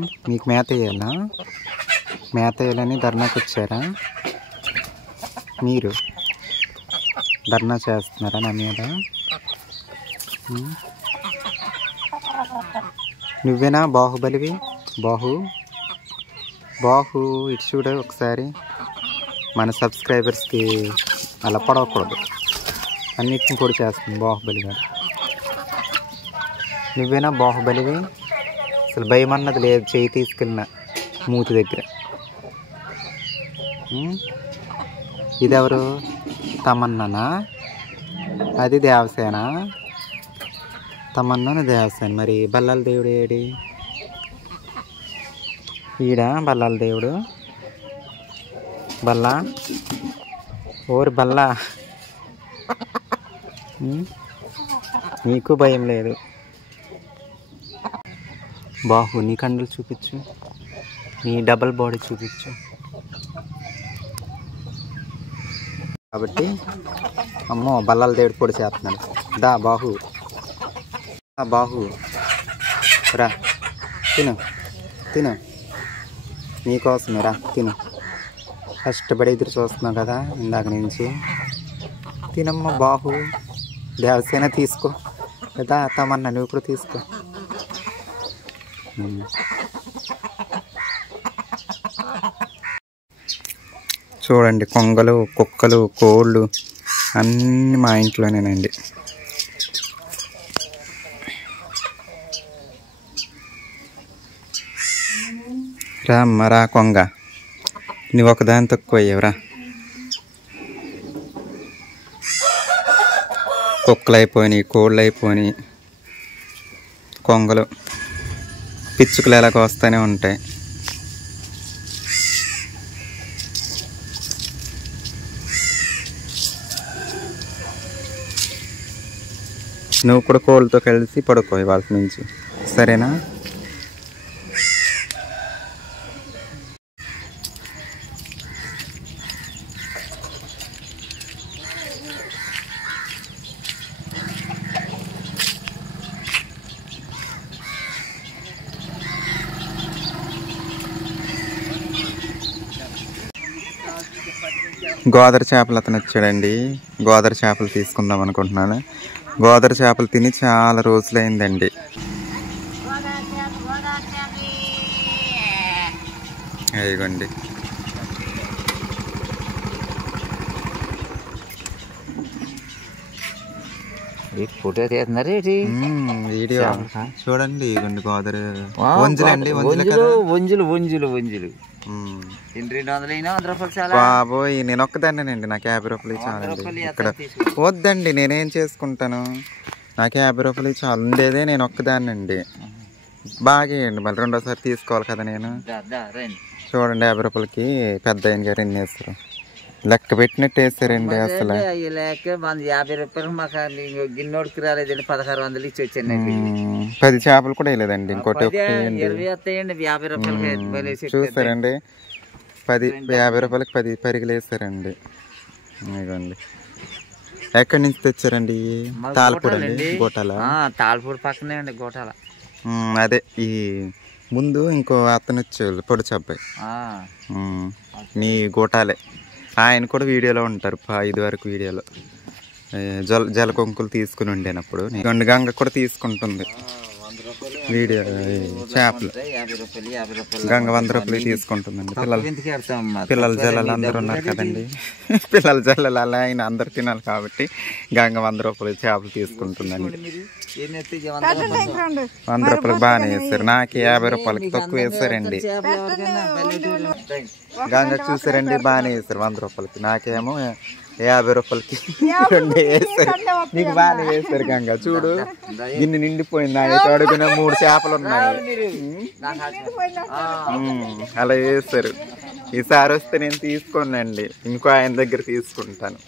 మీకు మేత వేయాలా? మేత వేయాలని ధర్నాకు వచ్చారా? మీరు ధర్నా చేస్తున్నారా నా మీద? నువ్వేనా బాహుబలివి? బాహు ఇటు చూడ ఒకసారి. మన సబ్స్క్రైబర్స్కి అలా పడవకూడదు, అన్నిటిని పొడి చేస్తుంది బాహుబలి గారు. నువ్వేనా బాహుబలివి? అసలు భయం అన్నది లేదు, చేయి తీసుకెళ్ళిన మూతి దగ్గర. ఇదెవరు? తమన్నానా? అది దేవసేన. తమన్నాను దేవసేన. మరి బల్లాల దేవుడు ఏడి? ఈడా బల్లాల దేవుడు? బల్లా ఓరి బల్లా, నీకు భయం లేదు. బాహు నీ కండలు చూపించు, నీ డబల్ బాడీ చూపించు. కాబట్టి అమ్మో బల్లాల దేవుడు పొడి చేస్తున్నాడు. దా బాహు, బాహు రా, తిను నీకోసమే రా, తిను. కష్టపడి ఎదురు చూస్తున్నావు కదా ఇందాక నుంచి. తినమ్మ బాహు. దేవసేన తీసుకో కదా, తమన్నా నువ్వు కూడా తీసుకో. చూడండి, కొంగలు, కుక్కలు, కోళ్ళు అన్నీ మా ఇంట్లోనేనండి. రా అమ్మ రా కొంగ, నువ్వు ఒకదాని తక్కువ అయ్యావురా. కుక్కలు అయిపోయినాయి, కోళ్ళు అయిపోయినాయి, కొంగలు, పిచ్చుకలు ఎలాగ వస్తూనే ఉంటాయి. నువ్వు కూడా కోళ్ళతో కలిసి పడుకో ఇవాళ నుంచి, సరేనా? గోదావరి చేపలు అతను వచ్చాడండి. గోదావరి చేపలు తీసుకుందాం అనుకుంటున్నాను. గోదావరి చేపలు తిని చాలా రోజులైందండి. అయ్యండి ఫోటో తీస్తున్నారు వీడియో చూడండి. ఇవ్వండి గోదావరి వంజులండి, వంజులు 200 అయినా 100 రూపాయలు చాలా. బాబోయ్ నేను ఒక్కదాన్నేనండి, నాకు 50 రూపాయలు చాలండి. ఇక్కడ వద్దండి, నేనేం చేసుకుంటాను, నాకు 50 రూపాయలు చాలు. ఉండేదే నేను ఒక్కదాన్నండి. బాగా అండి, మళ్ళీ రెండోసారి తీసుకోవాలి కదా నేను. చూడండి 50 రూపాయలకి పెద్ద ఆయన గారు ఎన్ని వేస్తారు, లెక్క పెట్టినట్టు వేస్తారండి. అసలు 50 రూపాయలు మాకు గిన్నోడికి రాలేదండి, 1600 ఇచ్చి వచ్చాను. 10 చేపలు కూడా వేయలేదండి. ఇంకోటి 20 వస్తాయండి 50 రూపాయలకి. చూస్తారండి 50 రూపాయలకి 10 పరిగలు వేస్తారండి. ఇదిగోండి. ఎక్కడి నుంచి తెచ్చారండి? తాళపూడి అండి. గోటాల? తాళపూడి పక్కనే అండి గోటాల. అదే ఈ ముందు ఇంకో అతను వచ్చేవాళ్ళు పొడి అబ్బాయి, మీ గోటాలే. ఆయన కూడా వీడియోలో ఉంటారు, ఇది వరకు వీడియోలో. జలకొంకులు తీసుకుని ఉండేనప్పుడు గంగ కూడా తీసుకుంటుంది వీడియో చేపలు. గంగ 100 రూపాయలు తీసుకుంటుందండి. పిల్లల జల్లలు అందరూ ఉన్నారు కదండి, పిల్లల జల్లలు అలా ఆయన అందరు తినాలి కాబట్టి గంగ 100 రూపాయలు చేపలు తీసుకుంటుందండి. 100 రూపాయలకు బాగానే వేస్తారు, నాకు 50 రూపాయలకి తక్కువ వేస్తారండి. గంగ చూసారండి బాగానే వేస్తారు 100 రూపాయలకి, నాకేమో 50 రూపాయలకి 2 వేస్తారు. నీకు బాగానే వేస్తారు గంగ. చూడు గిన్నె నిండిపోయింది, అయితే అడుగున 3 చేపలు ఉన్నాయి. అలా వేస్తారు. ఈసారి వస్తే నేను తీసుకోనండి, ఇంకో ఆయన దగ్గర తీసుకుంటాను.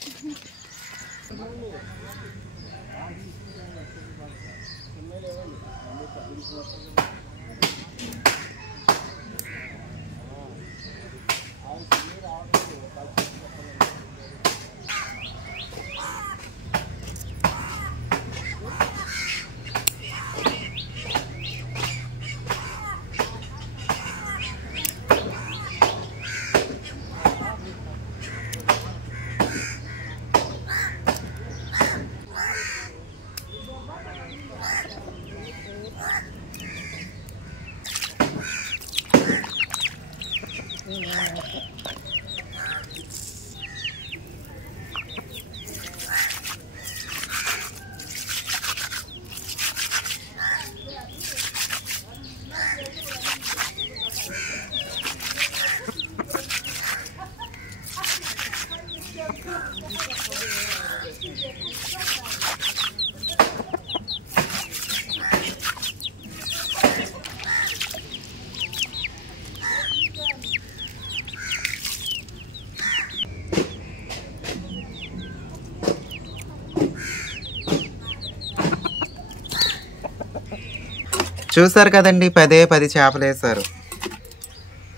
చూసారు కదండి, 10 చేపలు వేసారు.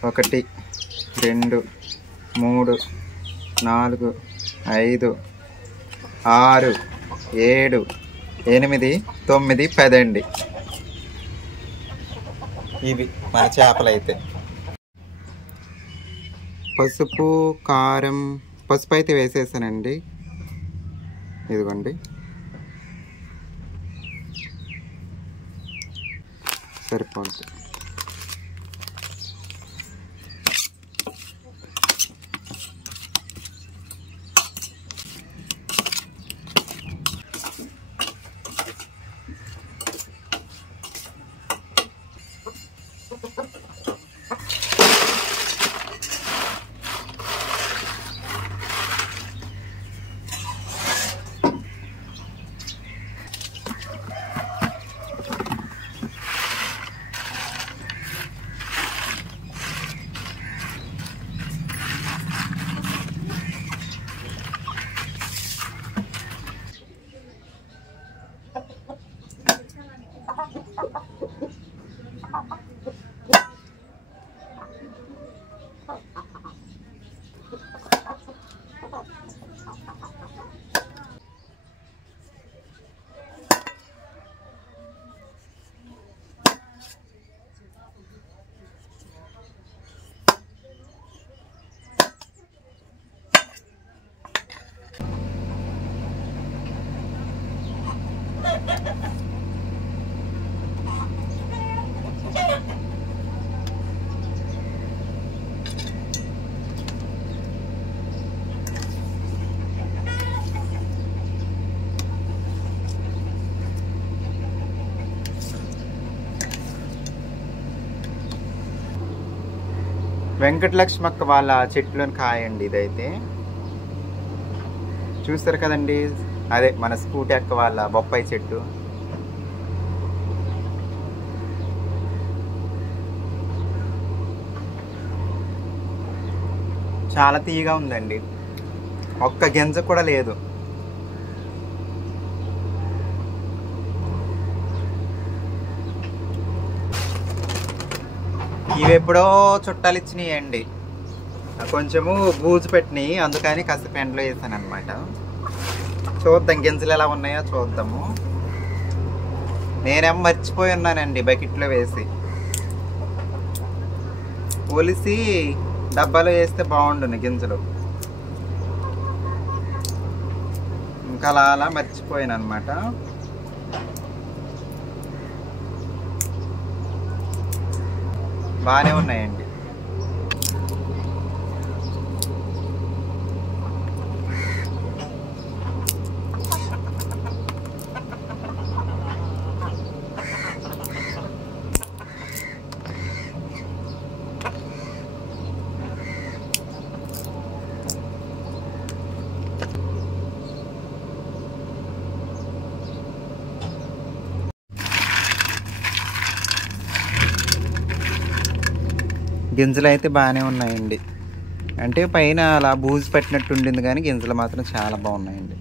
1 2 3 4 5 6 7 8 9 10 అండి. ఇవి మన చేపలు అయితే. పసుపు కారం, పసుపు అయితే వేసేసానండి. ఇదిగోండి, సరిపోతుంది. వెంకటలక్ష్మక్క వాళ్ళ చెట్లోని కాయండి ఇదైతే. చూస్తారు కదండి, అదే మన స్కూటీ అక్క వాళ్ళ బొప్పాయి చెట్టు. చాలా తీయగా ఉందండి, ఒక్క గింజ కూడా లేదు. ఇవి ఎప్పుడో చుట్టాలు ఇచ్చినాయి అండి, కొంచెము బూజు పెట్టినాయి, అందుకని కాస్త పెండలో వేసాను అనమాట. చూద్దాం గింజలు ఎలా ఉన్నాయో చూద్దాము. నేనేమో మర్చిపోయి ఉన్నానండి బకెట్లో వేసి. ఒలిసి డబ్బాలో వేస్తే బాగుండును గింజలు, ఇంకా అలా మర్చిపోయాను అనమాట. బాగానే ఉన్నాయండి. గింజలు అయితే బాగానే ఉన్నాయండి, అంటే పైన అలా బూజు పెట్టినట్టు ఉండింది, కానీ గింజలు మాత్రం చాలా బాగున్నాయండి.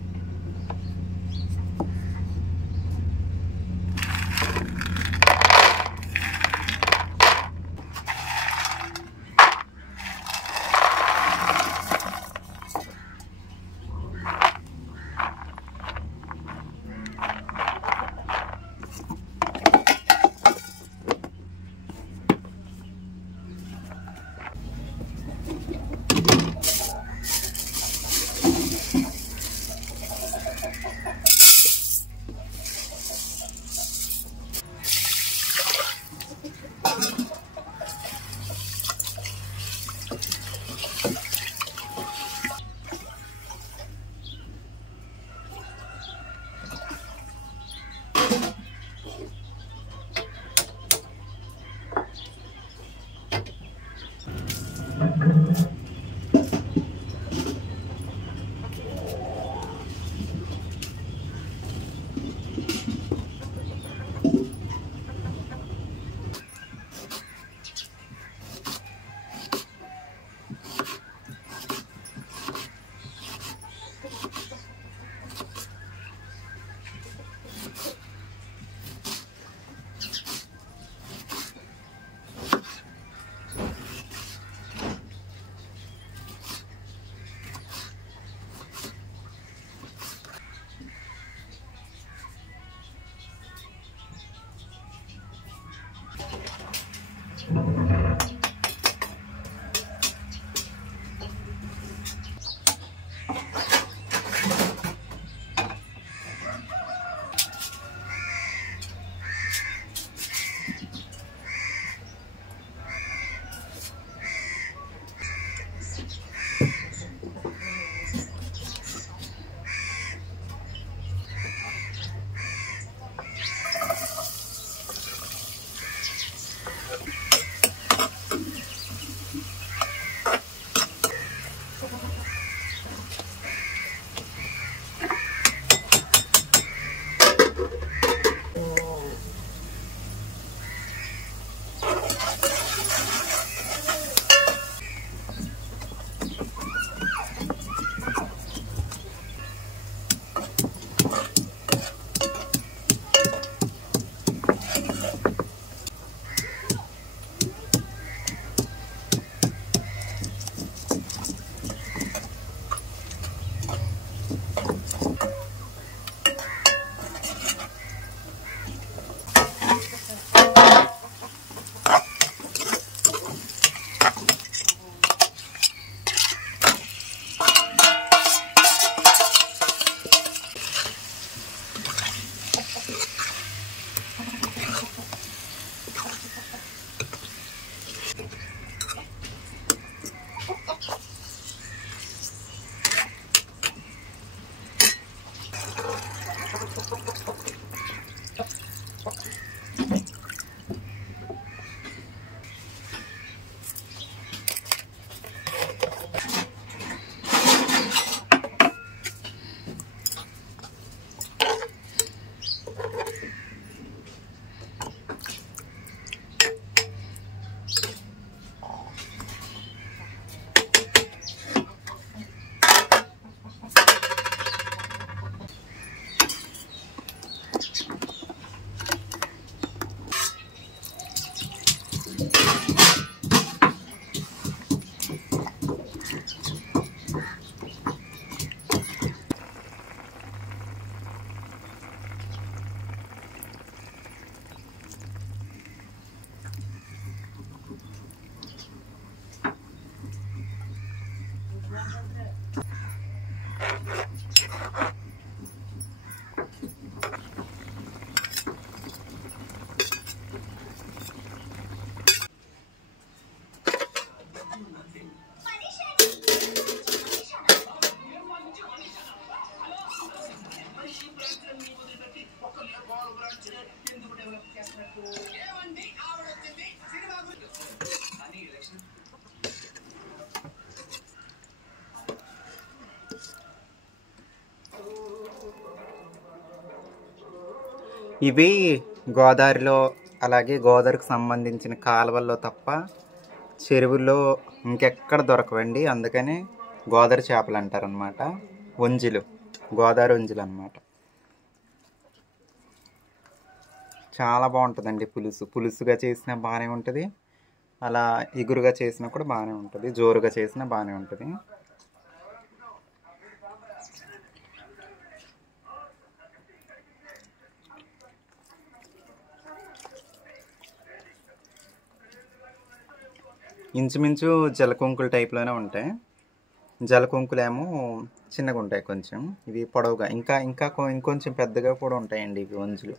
ఇవి గోదావరిలో అలాగే గోదావరికి సంబంధించిన కాలువల్లో తప్ప చెరువుల్లో ఇంకెక్కడ దొరకవండి. అందుకని గోదావరి చేపలు అంటారనమాట. వంజులు, గోదావరి వంజులు అన్నమాట. చాలా బాగుంటుందండి పులుసు. పులుసుగా చేసినా బాగానే ఉంటుంది, అలా ఇగురుగా చేసినా కూడా బాగానే ఉంటుంది, జోరుగా చేసినా బాగానే ఉంటుంది. ఇంచుమించు జలకొంకులు టైప్లోనే ఉంటాయి. జలకొంకులేమో చిన్నగా ఉంటాయి కొంచెం, ఇవి పొడవుగా ఇంకొంచెం పెద్దగా కూడా ఉంటాయండి ఇవి వంజులు.